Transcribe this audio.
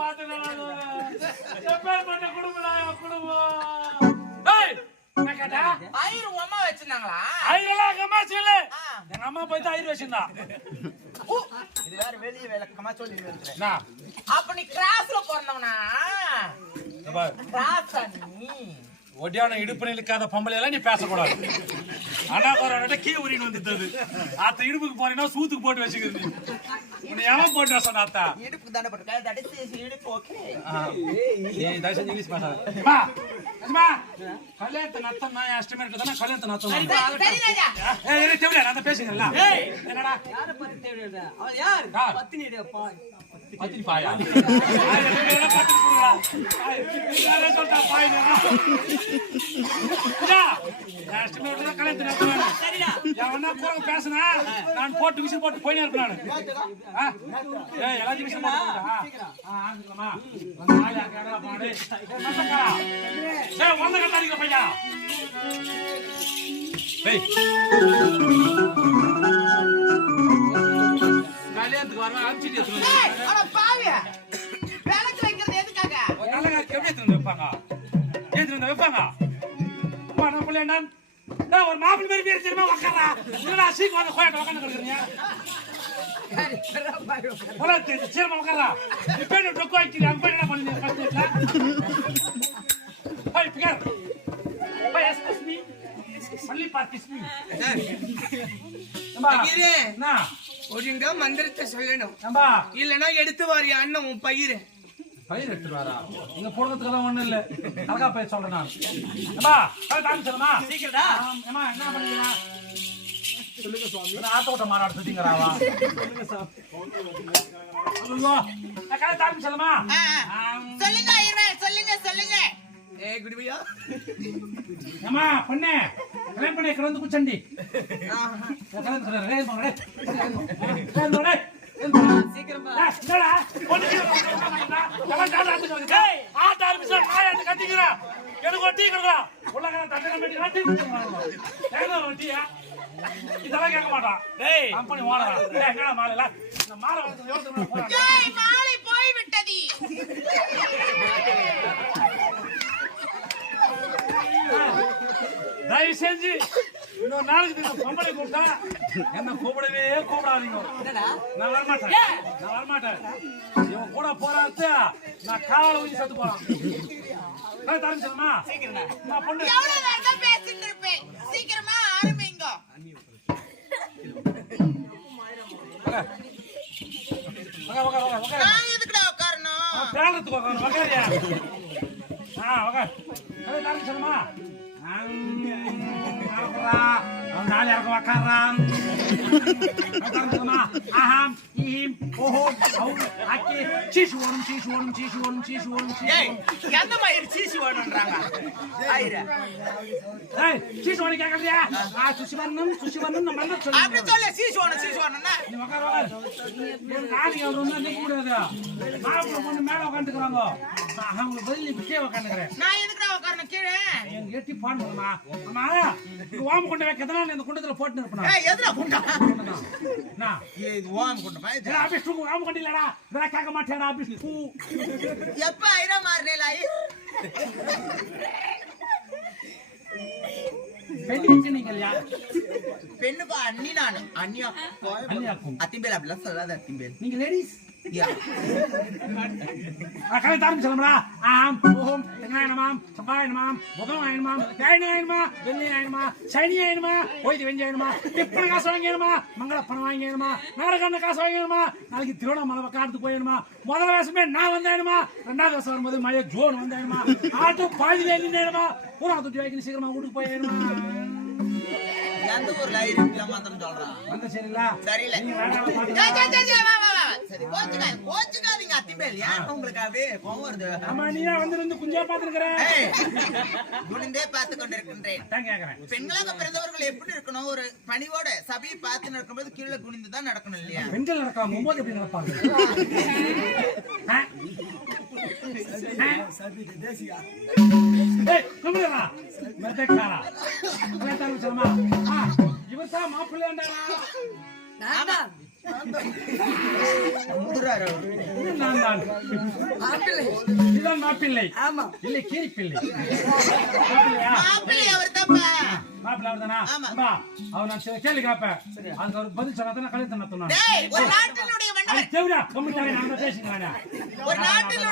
பாத்துட்டேன் எப்பேற்பட்ட குடும்பம் குடும்பம். என்ன கேட்டா ஆயிரம் அம்மா வச்சிருந்தாங்களா? ஆயிரம் எங்க அம்மா சொல்லு. எங்க அம்மா போய் தான் ஆயிரம் வச்சிருந்தா. இது வேற வெளியே விளக்கமா சொல்லி என்ன அப்ப நீ கிராஸ்ல பிறந்தவனா? கிராஸா நீ? ஒடியான இடுப்பு நிற்காத பொம்பளை எல்லாம் நீ பேசக்கூடாது. ஆனா ஒரு கீ உரின்னு வந்துட்டது. அத்த இடுப்புக்கு போறீங்கன்னா சூத்துக்கு போட்டு வச்சுக்கிறது. உன்னை எவன் போட்டு வசா அத்தா? இடுப்புக்கு தானே போட்டு தடிச்சு இடுப்பு ஓகே. ஏய் தயவு செஞ்சு இங்கிலீஷ் பேசாத. கல்யாணத்தை நத்தம் நான் எஸ்டிமேட் தானே கல்யாணத்தை நத்தம். சரி ராஜா. ஏய் தேவல நான் பேசுறேன்ல. ஏய் என்னடா? யார பத்தி தேவல? அவ யார்? பத்தினிடே பா. பத்தினி பாயா. பத்தினி புடுடா. யாரே சொல்றா பாயினா. எஸ்டிமேட் தான் கல்யாணத்தை நத்தம். சரிடா. எவனா கூட பேசுனா நான் போட்டு விசில் போட்டு போயினே இருப்பேன் நான். ஏய் எல்லாத்தையும் விசில் போட்டுடா. ஆங்கமா. வந்து ஆயா கேடா பாடு. மசக்கா. ஏய் வந்த கட்டாதீங்க பையா. ஏய் கல்யாணத்துக்கு வரவா அம்ச்சிட்டு எடுத்துட்டு. அட பாவி. வேலைக்கு வைக்கிறது எதுக்காக? நல்ல எப்படி எடுத்துட்டு வைப்பாங்க? எடுத்துட்டு வைப்பாங்க. அப்பா நான் புள்ளேண்டா. நான் ஒரு மாப்பிள்ளை மாதிரி பேர் தெரியுமா உட்காரா. என்னடா சீக்கு வந்து கோயட்ட உட்கார்ந்து கிடக்குறீங்க. போல சீரமா உட்காரா. இப்போ நீ டொக்கு ஆயிட்டீங்க. அங்க போய் என்ன பண்ணீங்க கஷ்டத்துல? Hi figure. Hi excuse me. பள்ளி பார்க்கிஸ் மீ. பகிரே நா ஒழுங்கா மந்திரத்தை சொல்லணும். நம்பா இல்லனா எடுத்து வாரி அண்ணன் உன் பயிர் எடுத்துட்டு வரா. நீங்க போடுறதுக்கெல்லாம் ஒண்ணும் இல்ல. அழகா போய் சொல்றேன் நான். நம்பா டைம் சொல்லுமா சீக்கிரடா. ஏமா என்ன பண்ணீங்க? சொல்லுங்க சுவாமி. நான் ஆத்தோட்ட மாறாட சுத்திங்கறாவா? சொல்லுங்க சாமி. சொல்லுங்க. நான் டைம் சொல்லுமா? சொல்லுங்க ஐயரே சொல்லுங்க சொல்லுங்க. ஏய் குடிவியா ஏமா பொண்ணே கல்யாணம் பண்ணி கிளந்து குச்சண்டி. கல்யாணம் சொல்றேன். ரேஸ் மங்களே. சீக்கிரமா. என்னடா பொண்ணு கல்யாணம் ஆடுறதுக்கு வந்து ஆட்ட ஆரம்பிச்சா நான் என்ன கத்திங்கறா. எனக்கு ஒரு டீ கொடுடா. உள்ளகற தட்டன மேடி டீ குடிங்க. ஏங்க ஒரு டீயா? இதெல்லாம் கேட்க மாட்டான். டேய் கம்பெனி ஓனரா. டேய் என்னடா மாலைல? இந்த மாலை வந்து யோசனை போறா. டேய் மாலை போய் விட்டது. தயவு செஞ்சு இன்னொரு நாளைக்கு நீங்க பொம்பளை கூப்பிட்டா என்ன கூப்பிடவே கூப்பிடாதீங்க. நான் வரமாட்டேன். நான் வரமாட்டேன். இவன் கூட போறாத்து நான் காலை ஊதி செத்து போறான். தாரம் சொல்லுமா நான் பொண்ணு எவ்வளவு நேரம் பேசிட்டு இருப்பேன். சீக்கிரமா ஆரம்பிங்க. நான் எதுக்குடா உட்காரணும்? பேரத்துக்கு உட்காரு. உட்காரியா? உட்கார். தாரம் சொல்லுமா நாலு இறக்க உக்காரான். ஆஹாம் ஈம் ஓஹோம் அவும் ஆக்கி சீசு ஓடும் சீசு ஓடும் சீசு ஓடும் சீசு ஓடும் சீசு. ஏய் எந்த மாதிரி சீசு ஓடுன்றாங்க? ஐயரே ஏய் சீசு ஓடி கேக்குறியா? சுஷி வரணும் நம்ம என்ன சொல்றோம்? அப்படி சொல்ல சீசு ஓடுனா நீ உட்கார உட்கார். ஒரு நாளைக்கு வந்து நிக்க முடியாது. மாப்பிள்ளை பொண்ணு மேல உட்காந்துக்கிறாங்க. நான் அவங்க பதில் கீழே உட்காந்துக்கிறேன். நான் எதுக்குடா உட்காரணும் கீழே? எனக்கு எட்டி பாடுமா அம்மா ஓம் கொண்டு வைக்கதனா இந்த குண்டத்துல போட்டு இருப்பேன். ஏய் எதுடா குண்டா? நான் ஏய் ஓம் குண்டமா இது? ஆபீஸ் டூ ஓம் கொண்டிலடா. நான் கேட்க மாட்டேன் ஆபீஸ் டூ. எப்ப ஐரா மார்னேலாய்? பெண்ணுக்கு நீங்க யார்? பெண்ணுக்கு அண்ணி நானு. அண்ணியா அண்ணியாக்கும். அத்திம்பேல் அப்படிலாம் சொல்லாத அத்திம்பேல். நீங்க லேடிஸ் யா கலை தாரம் சொல்லம்டா. ஆம் ஓம் எங்கனாயனமாம் சபாயனமாம் புதனாயனமாம் ஞாயினாயனமா வெள்ளியாயனமா சனியாயனமா ஓய்தி வெஞ்சாயனமா திப்பன காசு வாங்கியணுமா மங்கள பணம் வாங்கியணுமா நாடகான காசு வாங்கியணுமா நாளைக்கு திருவண்ணாமலை காலத்துக்கு போயணுமா. முதல் வருஷமே நான் வந்தாயணுமா. ரெண்டாவது வருஷம் வரும்போது மழைய ஜோன் வந்தாயணுமா. ஆட்டோ பாதியில நின்றாயணுமா. பூரா தொட்டி வாங்கி சீக்கிரமா வீட்டுக்கு போயணுமா. எந்த ஊர்ல ஐரியா மாத்திரம் சொல்றான்? வந்த சரிங்களா? சரியில்லை. சரி கோச்சுக்காதீங்க அத்திம்பேல். ஏன் உங்களுக்காகவே கோவம் வருது? ஆமா நீயா வந்து குஞ்சா பாத்துக்கிறேன். குனிந்தே பார்த்து கொண்டிருக்கின்றேன். கேக்குறேன் பெண்களாக பிறந்தவர்கள் எப்படி இருக்கணும்? ஒரு பணிவோட சபையை பார்த்து நடக்கும்போது கீழே குனிந்துதான் நடக்கணும் இல்லையா? பெண்கள் நடக்காம ஒன்பது எப்படி நடப்பாங்க? இவர்தான் மாப்பிள்ளை முடுறாரு அவரு. இது நான் தான். மாப்பிள்ளை. இதுதான் மாப்பிள்ளை. ஆமா. இல்லை கீரிப்பிள்ளை. மாப்பிள்ளையா? மாப்பிள்ளை அவர் தான்ப்பா. மாப்பிள்ளை அவர்தானா? ஆமா. அம்மா, அவர் நான் சில கேள்வி கேட்பேன். அதுக்கு அவர் பதில் சொன்னா தான் நான் கல்யாணத்தை நடத்தணும். டேய், ஒரு நாட்டினுடைய மன்னன், அது தேவையா? கம்மிட்டாங்க, நான் தான் பேசுகிறேன். ஒரு நாட்டினுடைய